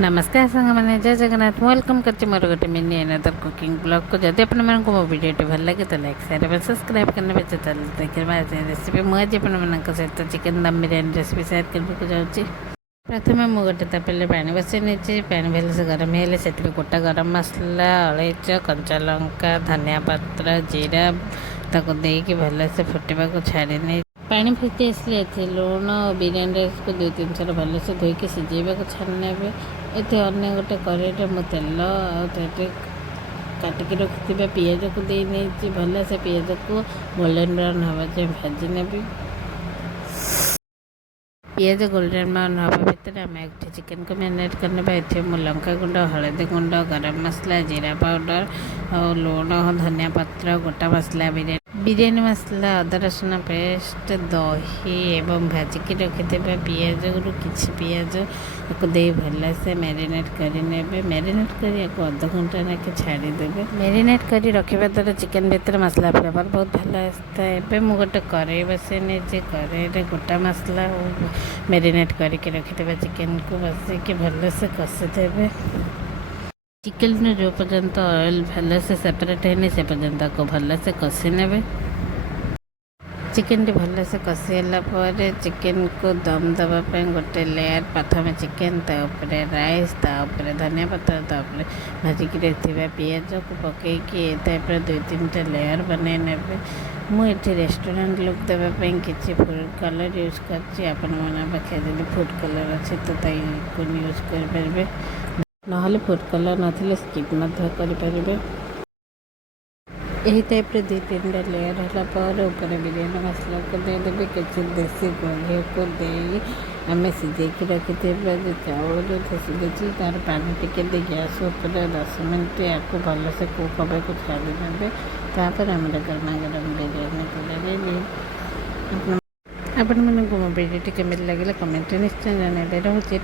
नमस्कार सांग मैंने जय जगन्नाथ वेलकम करती मोर गोटे मिनी अनदर कुकिंग ब्लॉग को जब अपन मैं मो वीडियो भल लगे तो लाइक शेयर और सब्सक्राइब करने पे चल देखिए रेसिपी मुझे अपन सहित चिकेन दम बिरयानी रेसिपी शेयर करने को जाऊँगी। प्रथम मु गोटे तपेले पानी बसई नहीं पा भल से गरम हेले से गोटा गरम मसला अलैच कंचा लंका धनिया पत्र जीरा ताको देकी भल से फुटवा को छाड़ी नहीं पानी फुटी आसले लुण बिरयानी राइस को 2-3 थर भल से धोईकी सिझेबा को छाड़ी ने ये अन्य गोटे कड़े मु तेल काटिकी रखी पिज को दे नहीं भल से पिज को गोल्डन ब्राउन हवा जाए भाजी नेबी। पिज गोल्डन ब्राउन हवा भितर आम एक चिकेन को मैरिनेट करने ये लंका गुंड हलदी गुंड गरम मसला जीरा पाउडर और लुण धनिया पत्र गोटा मसला बिरयानी मसला अदा रसुण पेस्ट दही एवं भाजिकी रखि पिज कि पिज दे भल से मैरिनेट करने मैरिनेट कर अध घंटा ना छाड़ीदे मैरिनेट कर रखा द्वारा चिकेन भीतर मसला फ्लेवर बहुत भल आसता है। मुझे गोटे कड़े बसई नहीं कड़े गोटा मसला मैरिनेट करके रखिथे चिकेन को बसैक भल से कषिदेवे चिकेन जो पर्यंत ऑयल भल से सेपरेट है से पर्यंत को भल से कषि ने चिकेन भल से कषिला चिकेन को दम दवापाई गोटे लेयर प्रथम चिकेन तापर राइस तापर धनिया पत्र तापर भाजिकी रखा पिज को पकईकि टाइप 2-3टा लेयर बन ने मुझे रेस्टोरेंट लुक देवाई किसी फूड कलर यूज कर पाखे जब फूड कलर अच्छे तो यूज करेंगे ना फूड कलर ना स्किप करें यही टाइप 2-3टा लेयर है ऊपर बिरयानी मसला को देदेवी किसी देसी घी को दे आम सिझेकी रखी जो चाउल जो सिझे तार पानी टिके दे गैस ऊपर 10 मिनट या भल से कुक हवा को छाड़ी देते तापर आम गर्मा गरम बिरयानी कर अपन मैंने वीडियो केमी लगे कमेंट निश्चय जन रोचे।